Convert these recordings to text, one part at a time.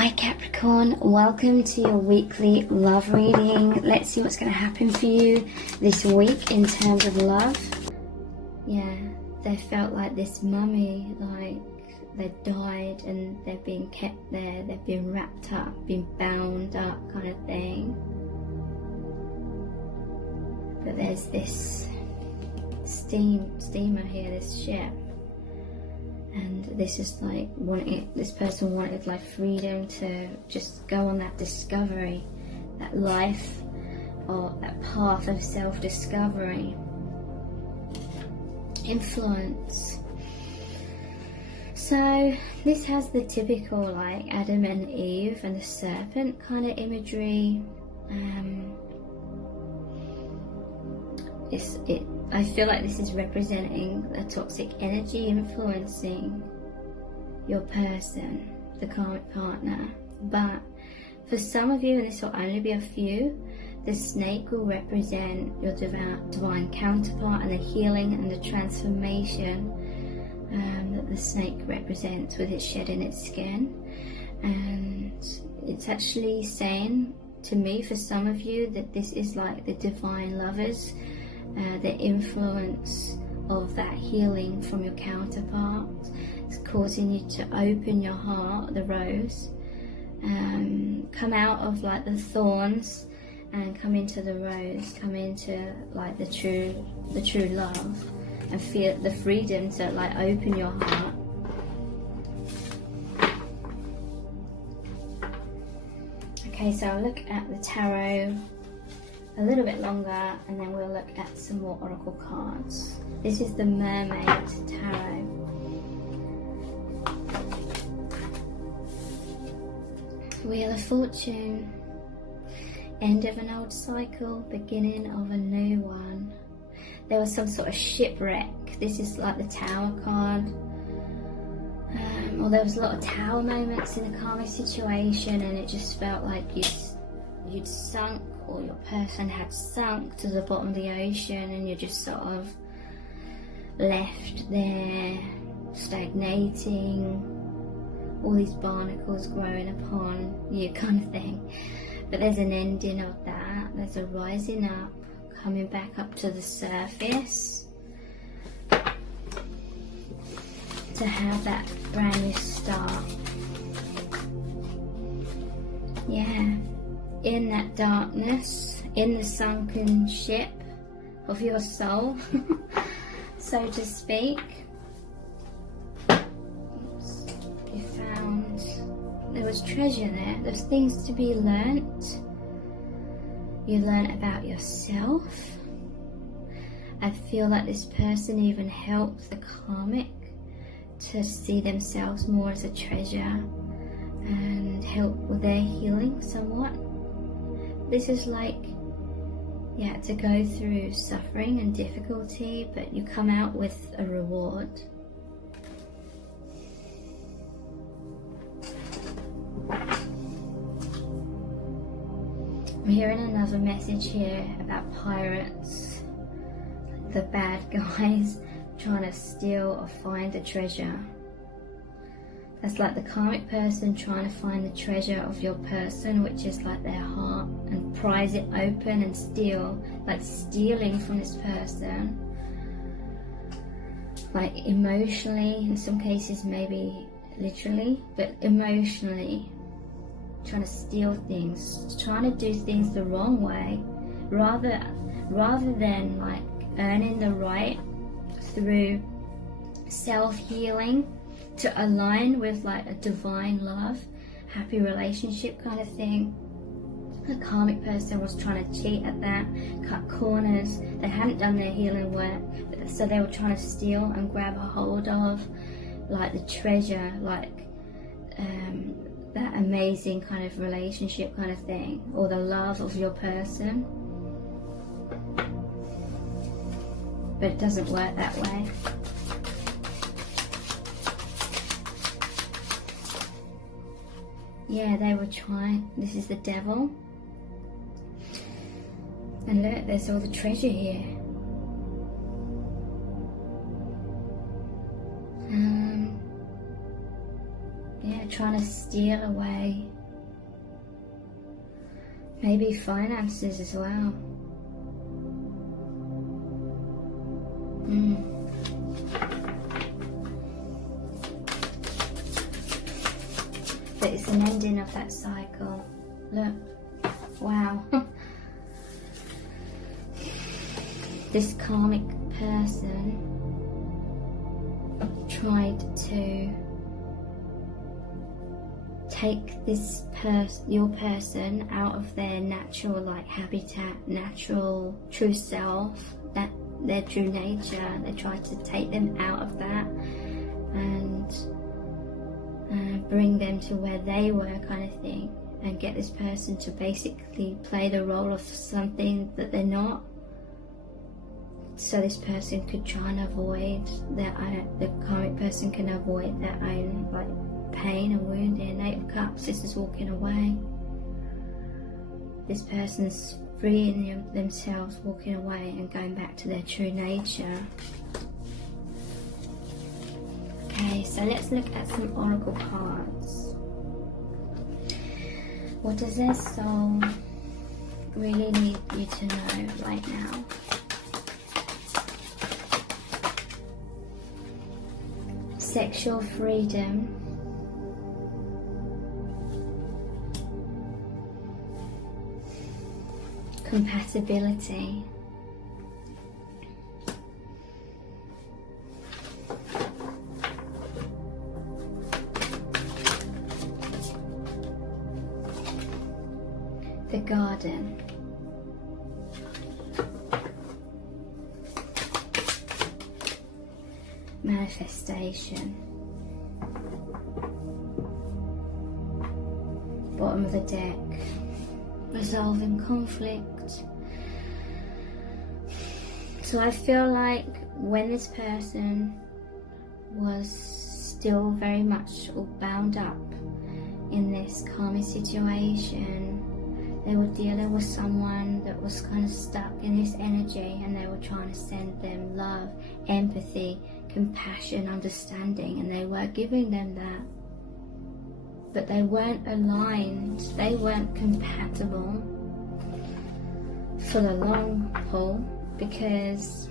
Hi Capricorn, welcome to your weekly love reading. Let's see what's going to happen for you this week in terms of love. Yeah, they felt like this mummy, like they died and they're being kept there, they've been wrapped up, been bound up kind of thing. But there's this steamer here, this ship. And this is like this person wanted like freedom to just go on that discovery, that life or that path of self-discovery. Influence. So this has the typical like Adam and Eve and the serpent kind of imagery. I feel like this is representing a toxic energy influencing your person, the karmic partner. But for some of you, and this will only be a few, the snake will represent your divine counterpart and the healing and the transformation that the snake represents with it shedding its skin. And it's actually saying to me, for some of you, that this is like the divine lovers. The influence of that healing from your counterpart is causing you to open your heart, the rose, come out of like the thorns and come into the rose, come into like the true love, and feel the freedom to like open your heart. Okay, so I'll look at the tarot a little bit longer and then we'll look at some more oracle cards. This is the Mermaid Tarot. Wheel of Fortune. End of an old cycle, beginning of a new one. There was some sort of shipwreck. This is like the Tower card. Or there was a lot of tower moments in the karmic situation, and it just felt like you'd sunk, or your person had sunk to the bottom of the ocean, and you're just sort of left there stagnating, all these barnacles growing upon you kind of thing. But there's an ending of that. There's a rising up, coming back up to the surface to have that brand new start. Yeah, in that darkness, in the sunken ship of your soul, so to speak. You found there was treasure there. There's things to be learnt. You learnt about yourself. I feel like this person even helped the karmic to see themselves more as a treasure and help with their healing somewhat. This is like, yeah, to go through suffering and difficulty, but you come out with a reward. I'm hearing another message here about pirates, the bad guys trying to steal or find the treasure. That's like the karmic person trying to find the treasure of your person, which is like their heart, and prise it open and steal, like stealing from this person. Like emotionally, in some cases maybe literally, but emotionally, trying to steal things, trying to do things the wrong way, rather than like earning the right through self-healing to align with like a divine love, happy relationship kind of thing. The karmic person was trying to cheat at that, cut corners. They hadn't done their healing work, so they were trying to steal and grab a hold of like the treasure, like that amazing kind of relationship kind of thing, or the love of your person. But it doesn't work that way. Yeah, they were trying. This is the devil. And look, there's all the treasure here. trying to steal away. Maybe finances as well. But it's an ending of that cycle. Look. Wow. This karmic person tried to take your person out of their natural habitat, natural true self, that their true nature. They tried to take them out of that and bring them to where they were, kind of thing, and get this person to basically play the role of something that they're not. So this person could try and avoid the karmic person can avoid their own pain and wounding. Eight of Cups, this is walking away. This person's freeing themselves, walking away and going back to their true nature. Okay, so let's look at some oracle cards. What does their soul really need you to know right now? Sexual freedom, compatibility, the garden, manifestation, bottom of the deck, resolving conflict. So I feel like when this person was still very much all bound up in this karmic situation, they were dealing with someone that was kind of stuck in this energy, and they were trying to send them love, empathy, compassion, understanding, and they were giving them that. But they weren't aligned, they weren't compatible for the long haul, because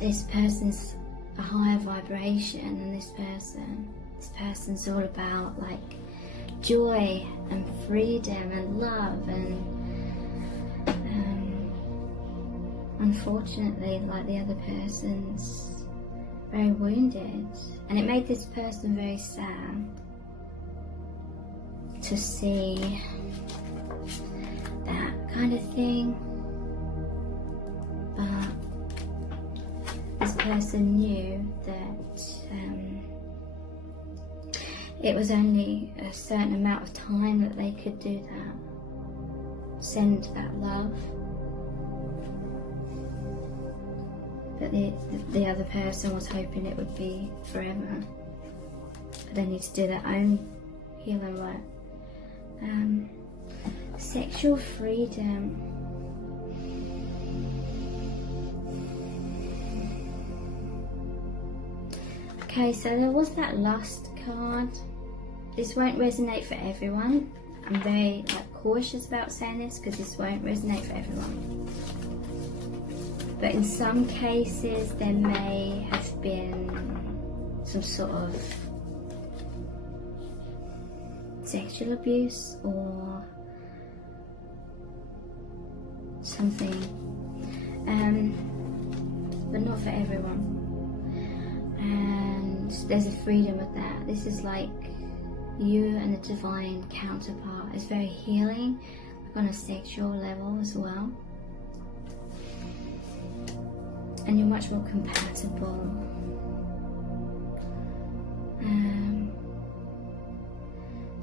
this person's a higher vibration than this person's all about joy and freedom and love, and unfortunately the other person's very wounded, and it made this person very sad to see that kind of thing. But this person knew that it was only a certain amount of time that they could do that, send that love. But the other person was hoping it would be forever. But they need to do their own healing work. Sexual freedom. Okay, so there was that lust card. This won't resonate for everyone. I'm very cautious about saying this because this won't resonate for everyone. But in some cases there may have been some sort of sexual abuse or something, but not for everyone. And there's a freedom with that. This is like you and the divine counterpart. It's very healing, on a sexual level as well. And you're much more compatible.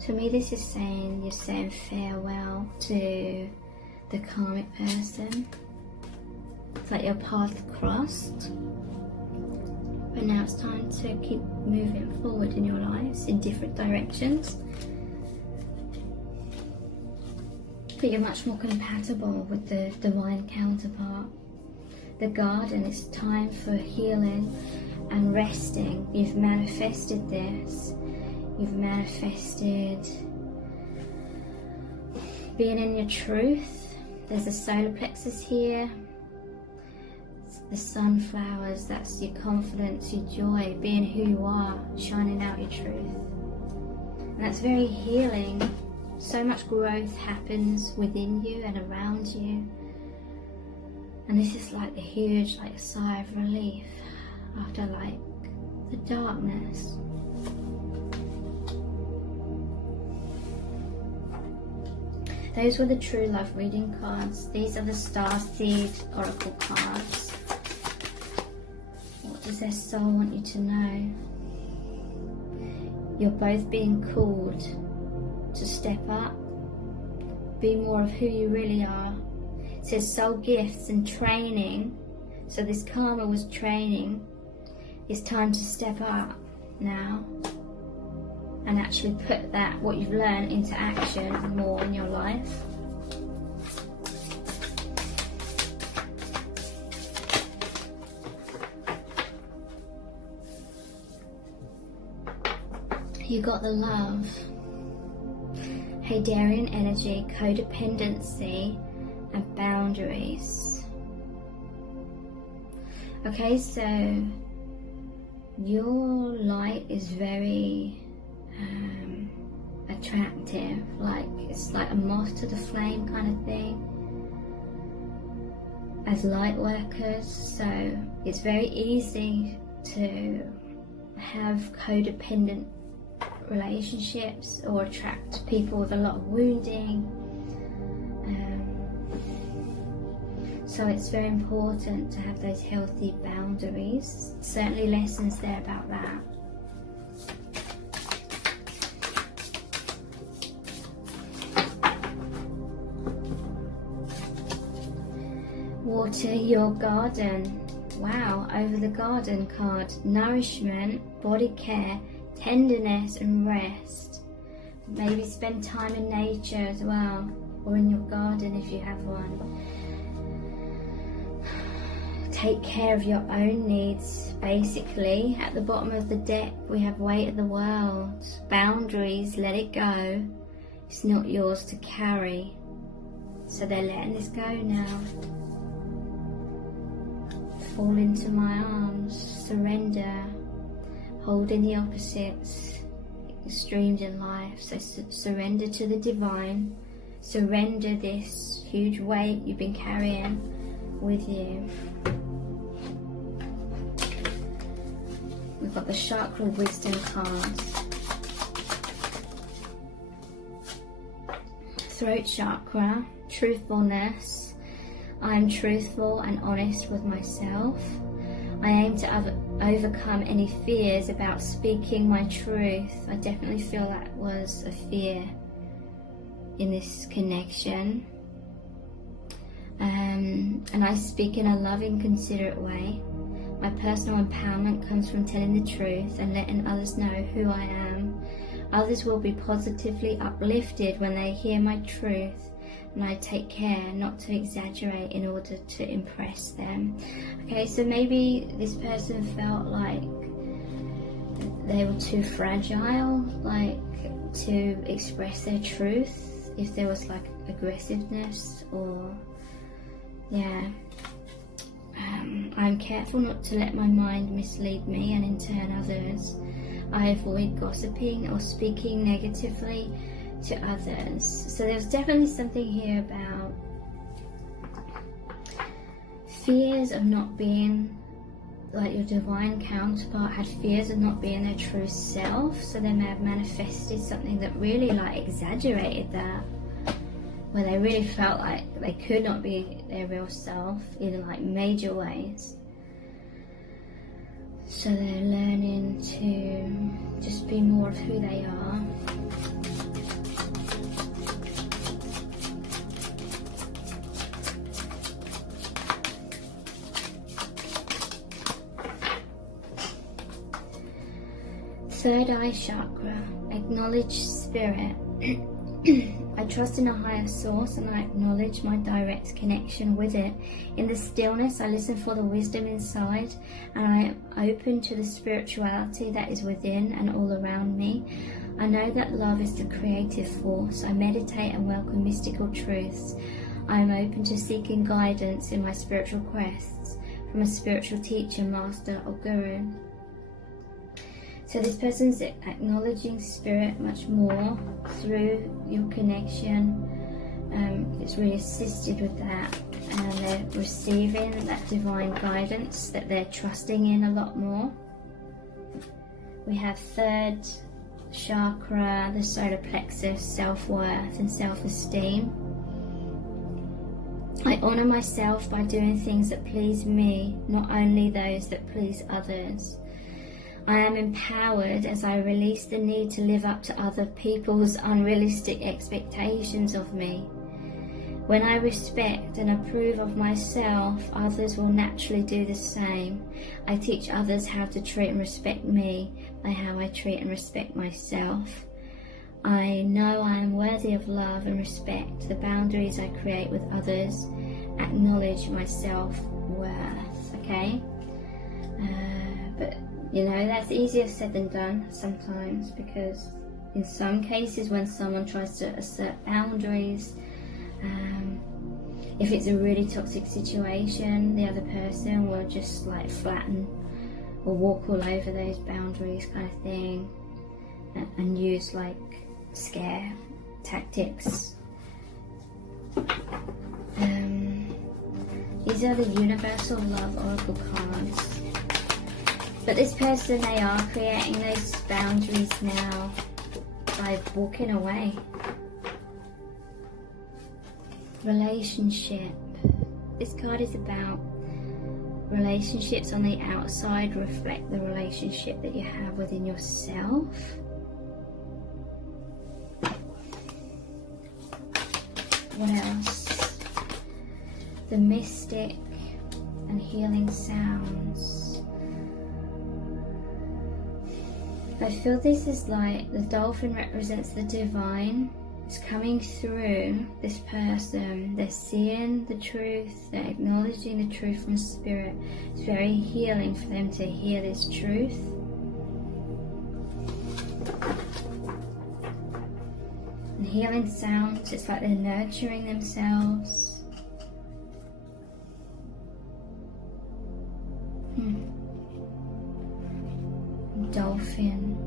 To me, this is saying you're saying farewell to the karmic person. It's like your path crossed, but now it's time to keep moving forward in your lives in different directions. But you're much more compatible with the divine counterpart. The garden, it's time for healing and resting. You've manifested this. You've manifested being in your truth. There's a solar plexus here. The sunflowers, that's your confidence, your joy, being who you are, shining out your truth. And that's very healing. So much growth happens within you and around you. And this is like a huge sigh of relief after the darkness. Those were the True Love reading cards. These are the Starseed Oracle cards. What does their soul want you to know? You're both being called to step up, be more of who you really are. It says soul gifts and training. So this karma was training. It's time to step up now and actually put that, what you've learned, into action more in your life. You got the Love. Hadarian energy, codependency, and boundaries. Okay, so your light is very attractive, it's like a moth to the flame kind of thing. As light workers, so it's very easy to have codependent relationships or attract people with a lot of wounding. So it's very important to have those healthy boundaries. Certainly lessons there about that. Water your garden. Wow, over the garden card. Nourishment, body care, tenderness and rest. Maybe spend time in nature as well, or in your garden if you have one. Take care of your own needs. Basically, at the bottom of the deck we have weight of the world. Boundaries, let it go. It's not yours to carry. So they're letting this go now. Fall into my arms, surrender. Holding the opposites, extremes in life. So surrender to the divine. Surrender this huge weight you've been carrying with you. We've got the Chakra Wisdom cards. Throat chakra, truthfulness. I am truthful and honest with myself. I aim to overcome any fears about speaking my truth. I definitely feel that was a fear in this connection. And I speak in a loving, considerate way. My personal empowerment comes from telling the truth and letting others know who I am. Others will be positively uplifted when they hear my truth, and I take care not to exaggerate in order to impress them. Okay, so maybe this person felt like they were too fragile, to express their truth, if there was aggressiveness or I'm careful not to let my mind mislead me and in turn others. I avoid gossiping or speaking negatively to others. So there's definitely something here about fears of not being like your divine counterpart, had fears of not being their true self. So they may have manifested something that really exaggerated that, where they really felt like they could not be their real self in major ways. So they're learning to just be more of who they are. Third eye chakra, acknowledge spirit. I trust in a higher source and I acknowledge my direct connection with it. In the stillness, I listen for the wisdom inside, and I am open to the spirituality that is within and all around me. I know that love is the creative force. I meditate and welcome mystical truths. I am open to seeking guidance in my spiritual quests from a spiritual teacher, master, or guru. So this person's acknowledging spirit much more through your connection. It's really assisted with that, and they're receiving that divine guidance that they're trusting in a lot more. We have third chakra, the solar plexus, self-worth and self-esteem. I honour myself by doing things that please me, not only those that please others. I am empowered as I release the need to live up to other people's unrealistic expectations of me. When I respect and approve of myself, others will naturally do the same. I teach others how to treat and respect me by how I treat and respect myself. I know I am worthy of love and respect. The boundaries I create with others acknowledge my self-worth, okay? But you know, that's easier said than done sometimes, because in some cases when someone tries to assert boundaries, if it's a really toxic situation, the other person will just like flatten or walk all over those boundaries kind of thing, and use like scare tactics. These are the Universal Love Oracle cards. But this person, they are creating those boundaries now by walking away. Relationship. This card is about relationships on the outside reflect the relationship that you have within yourself. What else? The mystic and healing sounds. I feel this is like the dolphin represents the divine. It's coming through this person. They're seeing the truth. They're acknowledging the truth from spirit. It's very healing for them to hear this truth. And healing sounds, it's like they're nurturing themselves. Dolphin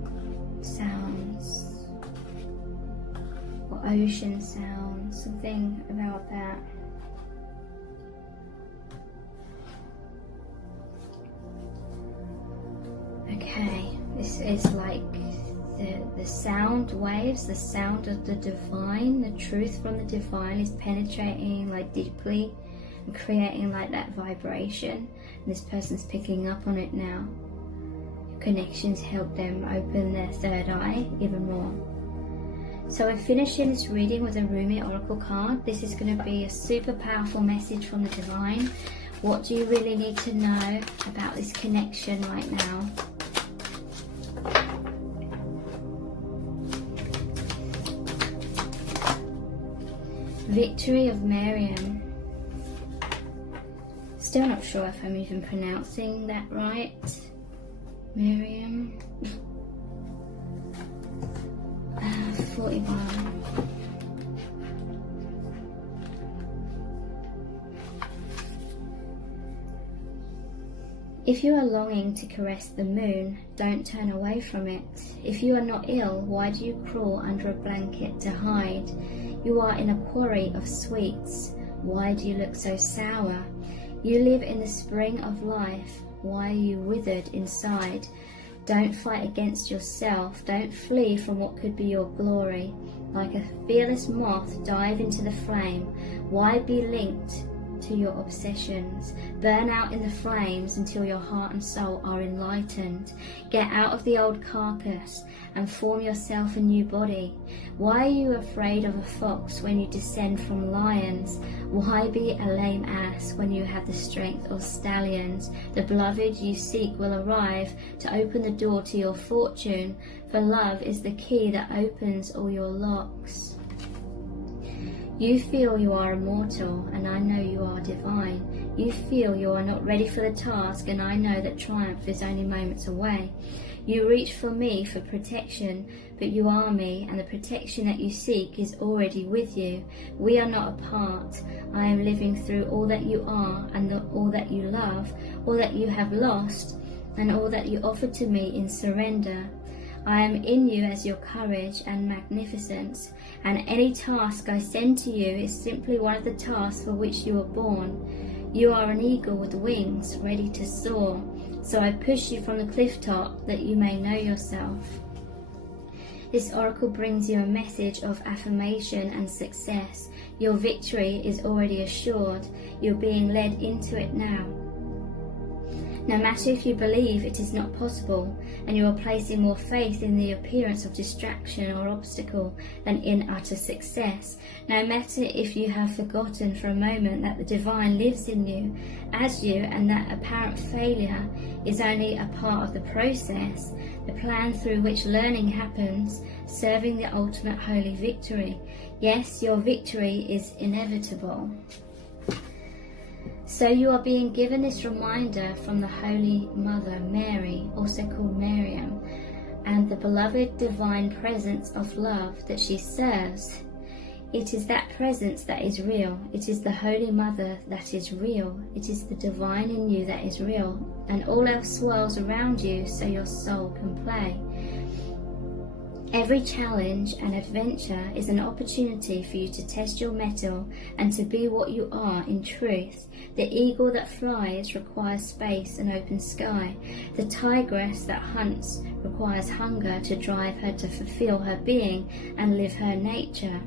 sounds or ocean sounds, something about that. Okay, this is like the sound waves, the sound of the divine, the truth from the divine is penetrating like deeply and creating like that vibration, and this person's picking up on it now. Connections help them open their third eye even more. So we're finishing this reading with a Rumi Oracle card. This is going to be a super powerful message from the divine. What do you really need to know about this connection right now? Victory of Miriam. Still not sure if I'm even pronouncing that right. Miriam. 41. If you are longing to caress the moon, don't turn away from it. If you are not ill, why do you crawl under a blanket to hide? You are in a quarry of sweets. Why do you look so sour? You live in the spring of life. Why are you withered inside? Don't fight against yourself. Don't flee from what could be your glory. Like a fearless moth, dive into the flame. Why be linked to your obsessions? Burn out in the flames until your heart and soul are enlightened. Get out of the old carcass and form yourself a new body. Why are you afraid of a fox when you descend from lions? Why be a lame ass when you have the strength of stallions? The beloved you seek will arrive to open the door to your fortune, for love is the key that opens all your locks. You feel you are immortal, and I know you are divine. You feel you are not ready for the task, and I know that triumph is only moments away. You reach for me for protection, but you are me, and the protection that you seek is already with you. We are not apart. I am living through all that you are, and all that you love, all that you have lost, and all that you offer to me in surrender. I am in you as your courage and magnificence, and any task I send to you is simply one of the tasks for which you were born. You are an eagle with wings, ready to soar. So I push you from the cliff top that you may know yourself. This oracle brings you a message of affirmation and success. Your victory is already assured. You're being led into it now. No matter if you believe it is not possible, and you are placing more faith in the appearance of distraction or obstacle than in utter success, no matter if you have forgotten for a moment that the divine lives in you, as you, and that apparent failure is only a part of the process, the plan through which learning happens, serving the ultimate holy victory. Yes, your victory is inevitable. So you are being given this reminder from the Holy Mother Mary, also called Miriam, and the beloved divine presence of love that she serves. It is that presence that is real. It is the Holy Mother that is real. It is the divine in you that is real, and all else swirls around you so your soul can play. Every challenge and adventure is an opportunity for you to test your mettle and to be what you are in truth. The eagle that flies requires space and open sky. The tigress that hunts requires hunger to drive her to fulfill her being and live her nature.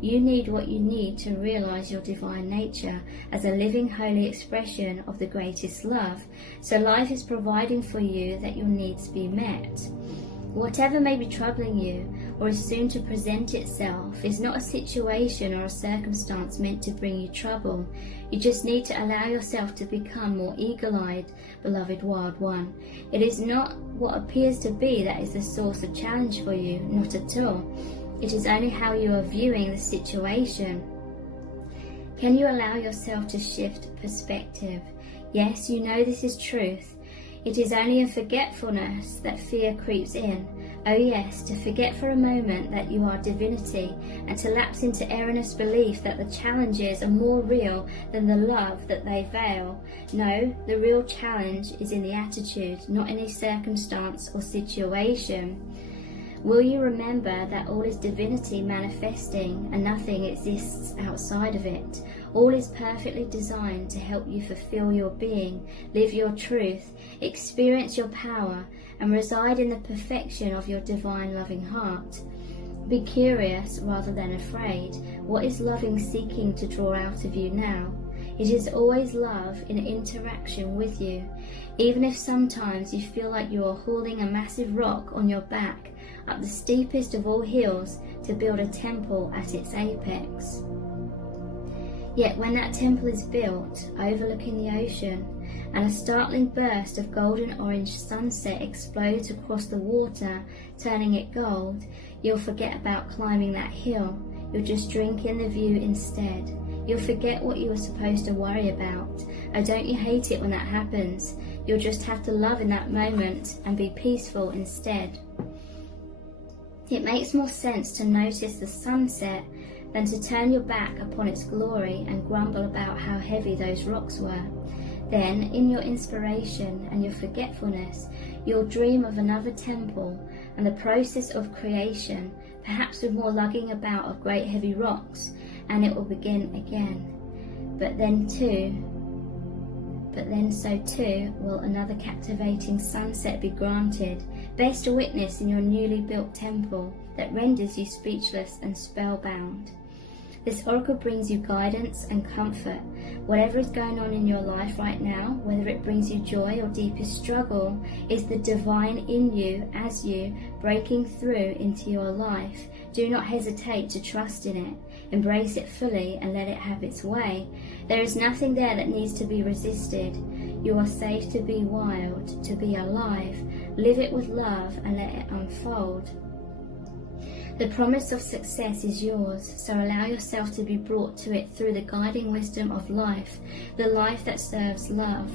You need what you need to realize your divine nature as a living holy expression of the greatest love. So life is providing for you that your needs be met. Whatever may be troubling you or is soon to present itself is not a situation or a circumstance meant to bring you trouble. You just need to allow yourself to become more eagle-eyed, beloved wild one. It is not what appears to be that is the source of challenge for you, not at all. It is only how you are viewing the situation. Can you allow yourself to shift perspective? Yes, you know this is truth. It is only in forgetfulness that fear creeps in. Oh yes, to forget for a moment that you are divinity, and to lapse into erroneous belief that the challenges are more real than the love that they veil. No, the real challenge is in the attitude, not any circumstance or situation. Will you remember that all is divinity manifesting and nothing exists outside of it? All is perfectly designed to help you fulfill your being, live your truth, experience your power, and reside in the perfection of your divine loving heart. Be curious rather than afraid. What is loving seeking to draw out of you now? It is always love in interaction with you, even if sometimes you feel like you are hauling a massive rock on your back up the steepest of all hills to build a temple at its apex. Yet when that temple is built, overlooking the ocean, and a startling burst of golden orange sunset explodes across the water, turning it gold, you'll forget about climbing that hill. You'll just drink in the view instead. You'll forget what you were supposed to worry about. Oh, don't you hate it when that happens? You'll just have to love in that moment and be peaceful instead. It makes more sense to notice the sunset than to turn your back upon its glory and grumble about how heavy those rocks were. Then, in your inspiration and your forgetfulness, you'll dream of another temple and the process of creation, perhaps with more lugging about of great heavy rocks, and it will begin again. But then so too will another captivating sunset be granted, best to witness in your newly built temple that renders you speechless and spellbound. This oracle brings you guidance and comfort. Whatever is going on in your life right now, whether it brings you joy or deepest struggle, is the divine in you as you breaking through into your life. Do not hesitate to trust in it. Embrace it fully and let it have its way. There is nothing there that needs to be resisted. You are safe to be wild, to be alive. Live it with love and let it unfold. The promise of success is yours, so allow yourself to be brought to it through the guiding wisdom of life, the life that serves love.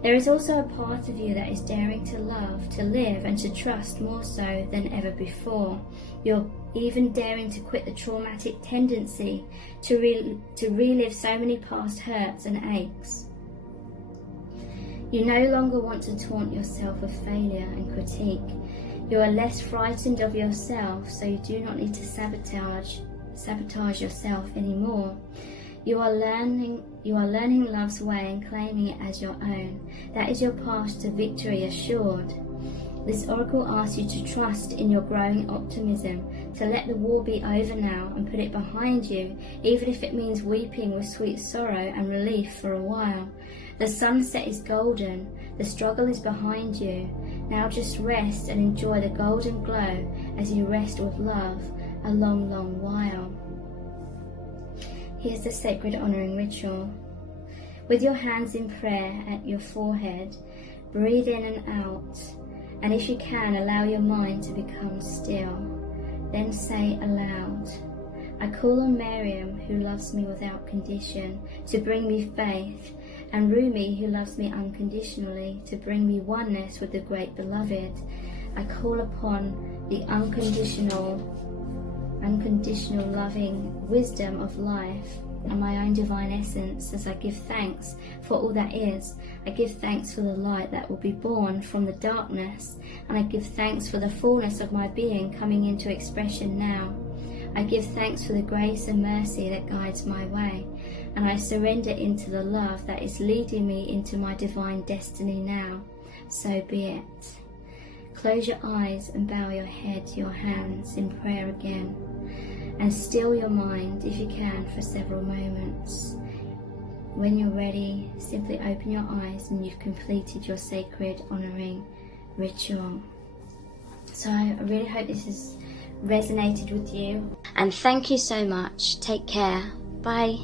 There is also a part of you that is daring to love, to live, and to trust more so than ever before. You're even daring to quit the traumatic tendency to relive so many past hurts and aches. You no longer want to taunt yourself with failure and critique. You are less frightened of yourself, so you do not need to sabotage yourself anymore. You are learning love's way and claiming it as your own. That is your path to victory assured. This oracle asks you to trust in your growing optimism, to let the war be over now and put it behind you, even if it means weeping with sweet sorrow and relief for a while. The sunset is golden, the struggle is behind you. Now just rest and enjoy the golden glow as you rest with love a long, long while. Here's the sacred honouring ritual. With your hands in prayer at your forehead, breathe in and out, and if you can, allow your mind to become still. Then say aloud, I call on Miriam, who loves me without condition, to bring me faith, and Rumi, who loves me unconditionally, to bring me oneness with the great beloved. I call upon the unconditional loving wisdom of life and my own divine essence as I give thanks for all that is. I give thanks for the light that will be born from the darkness, and I give thanks for the fullness of my being coming into expression now. I give thanks for the grace and mercy that guides my way, and I surrender into the love that is leading me into my divine destiny now. So be it. Close your eyes and bow your head to your hands in prayer again, and still your mind if you can for several moments. When you're ready, simply open your eyes and you've completed your sacred honouring ritual. So I really hope this has resonated with you, and thank you so much. Take care. Bye.